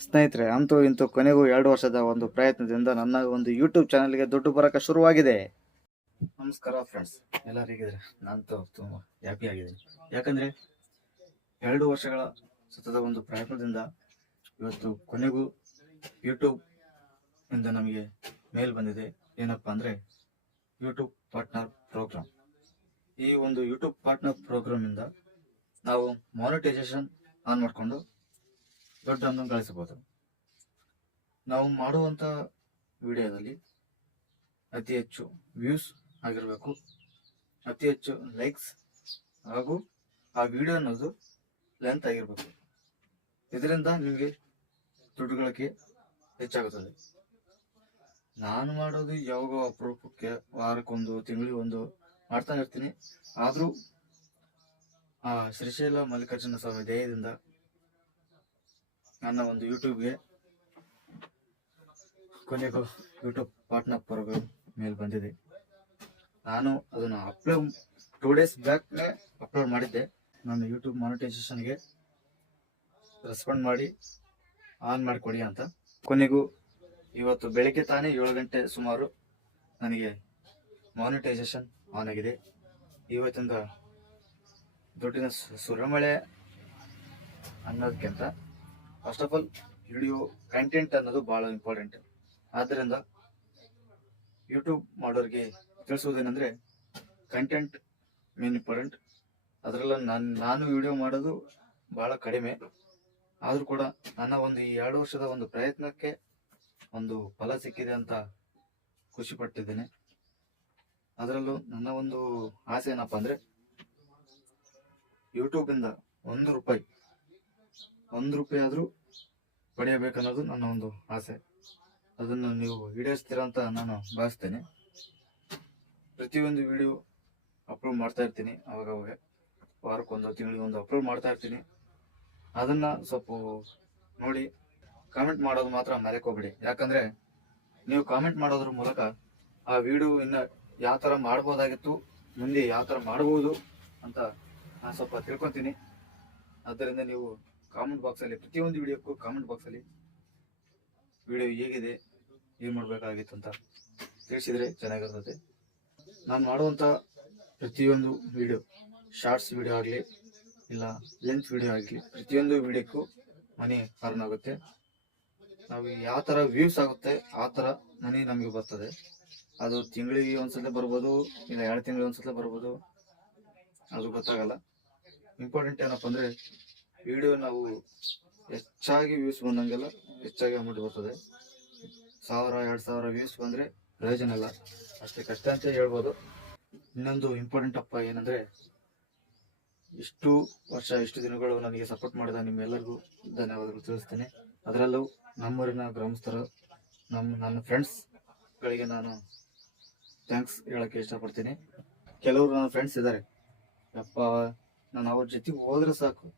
ಸ್ನೇಹಿತರೆ, ಅಂತೂ ಇಂತೂ ಕೊನೆಗೂ 2 ವರ್ಷದ ಒಂದು ಪ್ರಯತ್ನದಿಂದ ನನ್ನ ಒಂದು ಯೂಟ್ಯೂಬ್ ಚಾನಲ್ಗೆ ದುಡ್ಡು ಬರೋಕೆ ಶುರುವಾಗಿದೆ. ನಮಸ್ಕಾರ ಫ್ರೆಂಡ್ಸ್, ಎಲ್ಲರೂ ಹೇಗಿದ್ರೆ? ನಾನು ತುಂಬ ಹ್ಯಾಪಿ ಆಗಿದ್ದೀನಿ. ಯಾಕಂದರೆ 2 ವರ್ಷಗಳ ಸತತ ಒಂದು ಪ್ರಯತ್ನದಿಂದ ಇವತ್ತು ಕೊನೆಗೂ ಯೂಟ್ಯೂಬ್ ಇಂದ ನಮಗೆ ಮೇಲ್ ಬಂದಿದೆ. ಏನಪ್ಪ ಅಂದರೆ ಯೂಟ್ಯೂಬ್ ಪಾರ್ಟ್ನರ್ ಪ್ರೋಗ್ರಾಮ್. ಈ ಒಂದು ಯೂಟ್ಯೂಬ್ ಪಾರ್ಟ್ನರ್ ಪ್ರೋಗ್ರಾಮಿಂದ ನಾವು ಮಾನಿಟೈಸೇಷನ್ ಆನ್ ಮಾಡಿಕೊಂಡು ದುಡ್ಡನ್ನು ಗಳಿಸಬಹುದು. ನಾವು ಮಾಡುವಂಥ ವಿಡಿಯೋದಲ್ಲಿ ಅತಿ ಹೆಚ್ಚು ವ್ಯೂಸ್ ಆಗಿರಬೇಕು, ಅತಿ ಹೆಚ್ಚು ಲೈಕ್ಸ್ ಹಾಗೂ ಆ ವಿಡಿಯೋ ಅನ್ನೋದು ಲೆಂತ್ ಆಗಿರಬೇಕು. ಇದರಿಂದ ನಿಮಗೆ ದುಡ್ಡು ಗಳಿಕೆ ಹೆಚ್ಚಾಗುತ್ತದೆ. ನಾನು ಮಾಡೋದು ಯಾವಾಗ ಅಪರೂಪಕ್ಕೆ, ವಾರಕ್ಕೊಂದು, ತಿಂಗಳಿಗೊಂದು ಮಾಡ್ತಾನೆ ಇರ್ತೀನಿ. ಆದರೂ ಆ ಶ್ರೀಶೈಲ ಮಲ್ಲಿಕಾರ್ಜುನ ಸ್ವಾಮಿ ದಯದಿಂದ ನನ್ನ ಒಂದು ಯೂಟ್ಯೂಬ್ಗೆ ಕೊನೆಗೂ ಯೂಟ್ಯೂಬ್ ಪಾರ್ಟ್ನರ್ ಪ್ರೋಗ್ರಾಮ್ ಮೇಲೆ ಬಂದಿದೆ. ನಾನು ಅದನ್ನು 2 ಡೇಸ್ ಬ್ಯಾಕ್ನೇ ಅಪ್ಲೋಡ್ ಮಾಡಿದ್ದೆ. ನಾನು ಯೂಟ್ಯೂಬ್ ಮಾನಿಟೈಸೇಷನ್ಗೆ ರೆಸ್ಪಾಂಡ್ ಮಾಡಿ ಆನ್ ಮಾಡಿಕೊಡಿ ಅಂತ. ಕೊನೆಗೂ ಇವತ್ತು ಬೆಳಗ್ಗೆ ತಾನೇ 7 ಗಂಟೆ ಸುಮಾರು ನನಗೆ ಮಾನಿಟೈಸೇಷನ್ ಆನ್ ಆಗಿದೆ. ಇವತ್ತಿಂದ ದುಡ್ಡಿನ ಸುರಮಳೆ ಅನ್ನೋದಕ್ಕಿಂತ first of all video content ಅನ್ನೋದು ಭಾಳ ಇಂಪಾರ್ಟೆಂಟ್. ಆದ್ದರಿಂದ ಯೂಟ್ಯೂಬ್ ಮಾಡೋರಿಗೆ ತಿಳಿಸೋದೇನೆಂದರೆ, ಕಂಟೆಂಟ್ ಮೇನ್ ಇಂಪಾರ್ಟೆಂಟ್. ಅದರಲ್ಲ ನಾನು ವಿಡಿಯೋ ಮಾಡೋದು ಭಾಳ ಕಡಿಮೆ, ಆದರೂ ಕೂಡ ನನ್ನ ಒಂದು ಈ 2 ವರ್ಷದ ಒಂದು ಪ್ರಯತ್ನಕ್ಕೆ ಒಂದು ಫಲ ಸಿಕ್ಕಿದೆ ಅಂತ ಖುಷಿ ಪಟ್ಟಿದ್ದೇನೆ. ಅದರಲ್ಲೂ ನನ್ನ ಒಂದು ಆಸೆ ಏನಪ್ಪ ಅಂದರೆ, ಯೂಟ್ಯೂಬಿಂದ 1 ರೂಪಾಯಿ ಆದರೂ ಪಡೆಯಬೇಕನ್ನೋದು ನನ್ನ ಒಂದು ಆಸೆ. ಅದನ್ನು ನೀವು ಈಡೇರಿಸ್ತೀರ ಅಂತ ನಾನು ಭಾವಿಸ್ತೇನೆ. ಪ್ರತಿಯೊಂದು ವಿಡಿಯೋ ಅಪ್ಲೋಡ್ ಮಾಡ್ತಾ ಇರ್ತೀನಿ, ಅವಾಗವಾಗ ವಾರಕ್ಕೊಂದು, ತಿಂಗಳಿಗೊಂದು ಅಪ್ಲೋಡ್ ಮಾಡ್ತಾ ಇರ್ತೀನಿ. ಅದನ್ನು ಸ್ವಲ್ಪ ನೋಡಿ ಕಾಮೆಂಟ್ ಮಾಡೋದು ಮಾತ್ರ ಮರೆಕೋಬೇಡಿ. ಯಾಕಂದರೆ ನೀವು ಕಾಮೆಂಟ್ ಮಾಡೋದ್ರ ಮೂಲಕ ಆ ವಿಡಿಯೋ ಇನ್ನು ಯಾವ ಥರ ಮಾಡ್ಬೋದಾಗಿತ್ತು, ಮುಂದೆ ಯಾವ ಥರ ಮಾಡ್ಬೋದು ಅಂತ ನಾನು ಸ್ವಲ್ಪ ತಿಳ್ಕೊತೀನಿ. ಆದ್ದರಿಂದ ನೀವು ಕಾಮೆಂಟ್ ಬಾಕ್ಸಲ್ಲಿ, ಪ್ರತಿಯೊಂದು ವಿಡಿಯೋಕ್ಕೂ ಕಾಮೆಂಟ್ ಬಾಕ್ಸಲ್ಲಿ ವಿಡಿಯೋ ಹೇಗಿದೆ, ಏನು ಮಾಡಬೇಕಾಗಿತ್ತು ಅಂತ ತಿಳಿಸಿದರೆ ಚೆನ್ನಾಗಿರ್ತದೆ. ನಾನು ಮಾಡುವಂಥ ಪ್ರತಿಯೊಂದು ವಿಡಿಯೋ, ಶಾರ್ಟ್ಸ್ ವಿಡಿಯೋ ಆಗಲಿ ಇಲ್ಲ ಲೆಂತ್ ವಿಡಿಯೋ ಆಗಲಿ, ಪ್ರತಿಯೊಂದು ವಿಡಿಯೋಕ್ಕೂ ಮನಿ ಅರ್ನ್ ಆಗುತ್ತೆ. ನಾವು ಯಾವ ಥರ ವ್ಯೂಸ್ ಆಗುತ್ತೆ ಆ ಥರ ಮನಿ ನಮಗೆ ಬರ್ತದೆ. ಅದು ತಿಂಗಳಿಗೆ ಒಂದ್ಸಲ ಬರ್ಬೋದು, ಇಲ್ಲ 2 ತಿಂಗಳಿಗೆ ಒಂದ್ಸಲ ಬರ್ಬೋದು, ಅದು ಗೊತ್ತಾಗಲ್ಲ. ಇಂಪಾರ್ಟೆಂಟ್ ಏನಪ್ಪ ಅಂದರೆ, ವಿಡಿಯೋ ನಾವು ಹೆಚ್ಚಾಗಿ ವ್ಯೂಸ್ ಬಂದಂಗೆಲ್ಲ ಹೆಚ್ಚಾಗಿ ಅಮೌಂಟ್ ಬರ್ತದೆ. 1000-2000 ವ್ಯೂಸ್ ಬಂದರೆ ಪ್ರಯೋಜನ ಇಲ್ಲ, ಅಷ್ಟೇ ಕಷ್ಟ ಅಂತ ಹೇಳ್ಬೋದು. ಇನ್ನೊಂದು ಇಂಪಾರ್ಟೆಂಟ್ ಅಪ್ಪ ಏನಂದರೆ, ಇಷ್ಟು ವರ್ಷ, ಇಷ್ಟು ದಿನಗಳು ನನಗೆ ಸಪೋರ್ಟ್ ಮಾಡಿದ ನಿಮ್ಮೆಲ್ಲರಿಗೂ ಧನ್ಯವಾದಗಳು ತಿಳಿಸ್ತೇನೆ. ಅದರಲ್ಲೂ ನಮ್ಮೂರಿನ ಗ್ರಾಮಸ್ಥರು, ನನ್ನ ಫ್ರೆಂಡ್ಸ್ಗಳಿಗೆ ನಾನು ಥ್ಯಾಂಕ್ಸ್ ಹೇಳೋಕ್ಕೆ ಇಷ್ಟಪಡ್ತೀನಿ. ಕೆಲವರು ನನ್ನ ಫ್ರೆಂಡ್ಸ್ ಇದ್ದಾರೆ, ಯಪ್ಪ ನಾನು ಅವ್ರ ಜೊತೆಗೆ ಹೋದ್ರೆ ಸಾಕು,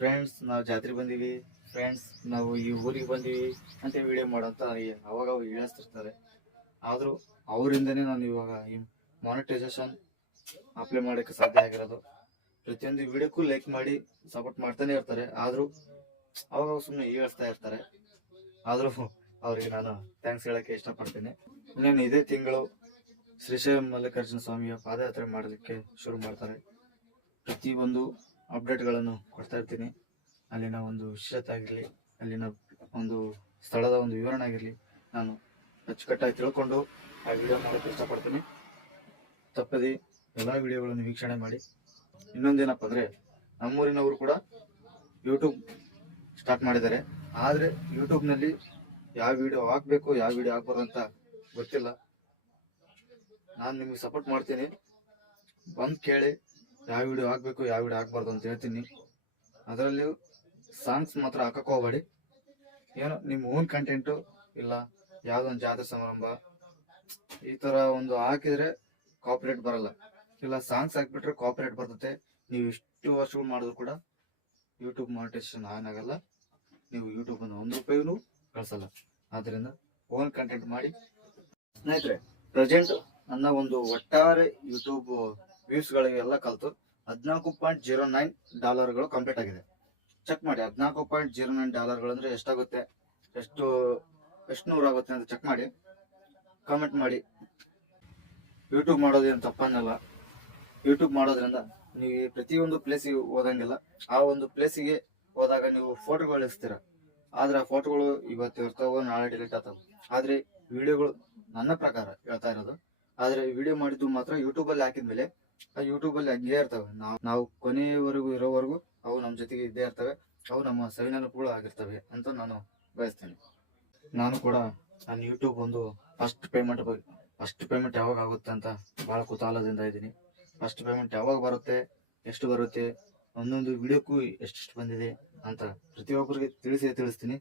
ಫ್ರೆಂಡ್ಸ್ ನಾವು ಜಾತ್ರೆ ಬಂದೀವಿ, ಫ್ರೆಂಡ್ಸ್ ನಾವು ಈ ಊರಿಗೆ ಬಂದೀವಿ ಅಂತ ವಿಡಿಯೋ ಮಾಡೋಂತ ಅವಾಗ ಹೇಳಿಸ್ತಿರ್ತಾರೆ. ಆದರೂ ಅವರಿಂದನೇ ನಾನು ಇವಾಗ ಈ ಮಾನಿಟೈಸೇಷನ್ ಅಪ್ಲೈ ಮಾಡೋಕ್ಕೆ ಸಾಧ್ಯ ಆಗಿರೋದು. ಪ್ರತಿಯೊಂದು ವಿಡಿಯೋಕ್ಕೂ ಲೈಕ್ ಮಾಡಿ ಸಪೋರ್ಟ್ ಮಾಡ್ತಾನೆ ಇರ್ತಾರೆ, ಆದರೂ ಅವಾಗ ಸುಮ್ಮನೆ ಹೇಳ್ತಾ ಇರ್ತಾರೆ. ಆದರೂ ಅವರಿಗೆ ನಾನು ಥ್ಯಾಂಕ್ಸ್ ಹೇಳೋಕ್ಕೆ ಇಷ್ಟಪಡ್ತೀನಿ. ಇನ್ನೇನು ಇದೇ ತಿಂಗಳು ಶ್ರೀಶೈಲ ಮಲ್ಲಿಕಾರ್ಜುನ ಸ್ವಾಮಿಯ ಪಾದಯಾತ್ರೆ ಮಾಡಲಿಕ್ಕೆ ಶುರು ಮಾಡ್ತಾರೆ. ಪ್ರತಿಯೊಂದು ಅಪ್ಡೇಟ್ಗಳನ್ನು ಕೊಡ್ತಾ ಇರ್ತೀನಿ. ಅಲ್ಲಿನ ಒಂದು ವಿಶೇಷತೆ ಆಗಿರಲಿ, ಅಲ್ಲಿನ ಒಂದು ಸ್ಥಳದ ಒಂದು ವಿವರಣೆ ಆಗಿರಲಿ, ನಾನು ಅಚ್ಚುಕಟ್ಟಾಗಿ ತಿಳ್ಕೊಂಡು ಆ ವಿಡಿಯೋ ಮಾಡೋಕ್ಕೆ ಇಷ್ಟಪಡ್ತೀನಿ. ತಪ್ಪದೆ ಎಲ್ಲ ವಿಡಿಯೋಗಳನ್ನು ವೀಕ್ಷಣೆ ಮಾಡಿ. ಇನ್ನೊಂದೇನಪ್ಪ ಅಂದರೆ, ನಮ್ಮೂರಿನವರು ಕೂಡ ಯೂಟ್ಯೂಬ್ ಸ್ಟಾರ್ಟ್ ಮಾಡಿದ್ದಾರೆ. ಆದರೆ ಯೂಟ್ಯೂಬ್ನಲ್ಲಿ ಯಾವ ವಿಡಿಯೋ ಹಾಕಬೇಕು, ಯಾವ ವಿಡಿಯೋ ಹಾಕ್ಬಾರ್ದು ಅಂತ ಗೊತ್ತಿಲ್ಲ. ನಾನು ನಿಮಗೆ ಸಪೋರ್ಟ್ ಮಾಡ್ತೀನಿ, ಬಂದು ಕೇಳಿ ಯಾವ ವಿಡಿಯೋ ಹಾಕಬೇಕು, ಯಾವ ವಿಡಿಯೋ ಹಾಕ್ಬಾರ್ದು ಅಂತ ಹೇಳ್ತೀನಿ. ಅದರಲ್ಲಿ ಸಾಂಗ್ಸ್ ಮಾತ್ರ ಹಾಕಕ್ಕೆ ಹೋಗಬೇಡಿ. ಏನೋ ನಿಮ್ಮ ಓನ್ ಕಂಟೆಂಟು, ಇಲ್ಲ ಯಾವುದೊಂದು ಜಾತ್ರೆ ಸಮಾರಂಭ ಈ ಥರ ಒಂದು ಹಾಕಿದರೆ ಕಾಪಿರೇಟ್ ಬರಲ್ಲ. ಇಲ್ಲ ಸಾಂಗ್ಸ್ ಹಾಕ್ಬಿಟ್ರೆ ಕಾಪಿರೇಟ್ ಬರ್ತದೆ. ನೀವು ಇಷ್ಟು ವರ್ಷಗಳು ಮಾಡಿದ್ರು ಕೂಡ ಯೂಟ್ಯೂಬ್ ಮಾನಿಟೈಸೇಷನ್ ಆನ್ ಆಗಲ್ಲ, ನೀವು ಯೂಟ್ಯೂಬನ್ನು 1 ರೂಪಾಯಿನೂ ಕಳಿಸಲ್ಲ. ಆದ್ದರಿಂದ ಓನ್ ಕಂಟೆಂಟ್ ಮಾಡಿ. ಸ್ನೇಹಿತರೆ, ಪ್ರೆಸೆಂಟ್ ನನ್ನ ಒಂದು ಒಟ್ಟಾರೆ ಯೂಟ್ಯೂಬ್ ವ್ಯೂಸ್ಗಳಿಗೆಲ್ಲ ಕಲಿತು $14.09 ಕಂಪ್ಲೀಟ್ ಆಗಿದೆ. ಚೆಕ್ ಮಾಡಿ. $14.09 ಅಂದ್ರೆ ಎಷ್ಟಾಗುತ್ತೆ, ಎಷ್ಟು ನೂರಾಗುತ್ತೆ ಅಂತ ಚೆಕ್ ಮಾಡಿ ಕಾಮೆಂಟ್ ಮಾಡಿ. ಯೂಟ್ಯೂಬ್ ಮಾಡೋದೇನು ತಪ್ಪನ್ನಲ್ಲ. ಯೂಟ್ಯೂಬ್ ಮಾಡೋದ್ರಿಂದ ನೀವು ಪ್ರತಿಯೊಂದು ಪ್ಲೇಸಿಗೆ ಹೋದಂಗೆಲ್ಲ ಆ ಒಂದು ಪ್ಲೇಸಿಗೆ ಹೋದಾಗ ನೀವು ಫೋಟೋಗಳು ಇಳಿಸ್ತೀರ. ಆದ್ರೆ ಆ ಫೋಟೋಗಳು ಇವತ್ತು ಇರ್ತಾವ, ನಾಳೆ ಡಿಲೀಟ್ ಆಗ್ತಾವ. ಆದ್ರೆ ವಿಡಿಯೋಗಳು ನನ್ನ ಪ್ರಕಾರ ಹೇಳ್ತಾ ಇರೋದು, ಆದ್ರೆ ವಿಡಿಯೋ ಮಾಡಿದ್ದು ಮಾತ್ರ ಯೂಟ್ಯೂಬಲ್ಲಿ ಹಾಕಿದ್ಮೇಲೆ ಆ ಯೂಟ್ಯೂಬಲ್ಲಿ ಹಂಗೆ ಇರ್ತವೆ. ನಾವು ಕೊನೆಯವರೆಗೂ ಇರೋವರೆಗೂ ಅವು ನಮ್ಮ ಜೊತೆಗೆ ಇದ್ದೇ ಇರ್ತವೆ. ಅವು ನಮ್ಮ ಸವಿನೆನಪುಗಳು ಆಗಿರ್ತವೆ ಅಂತ ನಾನು ಬಯಸ್ತೇನೆ. ನಾನು ಕೂಡ ನನ್ನ ಯೂಟ್ಯೂಬ್ ಒಂದು ಫಸ್ಟ್ ಪೇಮೆಂಟ್ ಯಾವಾಗ ಆಗುತ್ತೆ ಅಂತ ಬಹಳ ಕುತೂಹಲದಿಂದ ಇದ್ದೀನಿ. ಫಸ್ಟ್ ಪೇಮೆಂಟ್ ಯಾವಾಗ ಬರುತ್ತೆ, ಎಷ್ಟು ಬರುತ್ತೆ, ಒಂದೊಂದು ವಿಡಿಯೋಕ್ಕೂ ಎಷ್ಟೆಷ್ಟು ಬಂದಿದೆ ಅಂತ ಪ್ರತಿಯೊಬ್ಬರಿಗೆ ತಿಳಿಸ್ತೀನಿ.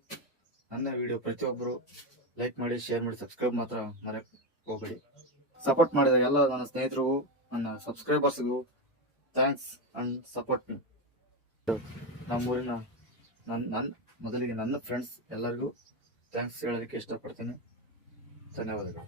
ನನ್ನ ವಿಡಿಯೋ ಪ್ರತಿಯೊಬ್ಬರು ಲೈಕ್ ಮಾಡಿ, ಶೇರ್ ಮಾಡಿ, ಸಬ್ಸ್ಕ್ರೈಬ್ ಮಾತ್ರ ಮರೆಯಕ್ಕೆ ಹೋಗಬೇಡಿ. ಸಪೋರ್ಟ್ ಮಾಡಿದ ಎಲ್ಲ ನನ್ನ ಸ್ನೇಹಿತರಿಗೂ, ನನ್ನ ಸಬ್ಸ್ಕ್ರೈಬರ್ಸ್ಗೂ ಥ್ಯಾಂಕ್ಸ್ ಅಂಡ್ ಸಪೋರ್ಟ್ ಮೀ. ನಮ್ಮೂರಿನ ಮೊದಲಿಗೆ ನನ್ನ ಫ್ರೆಂಡ್ಸ್ ಎಲ್ಲರಿಗೂ ಥ್ಯಾಂಕ್ಸ್ ಹೇಳೋದಕ್ಕೆ ಇಷ್ಟಪಡ್ತೀನಿ. ಧನ್ಯವಾದಗಳು.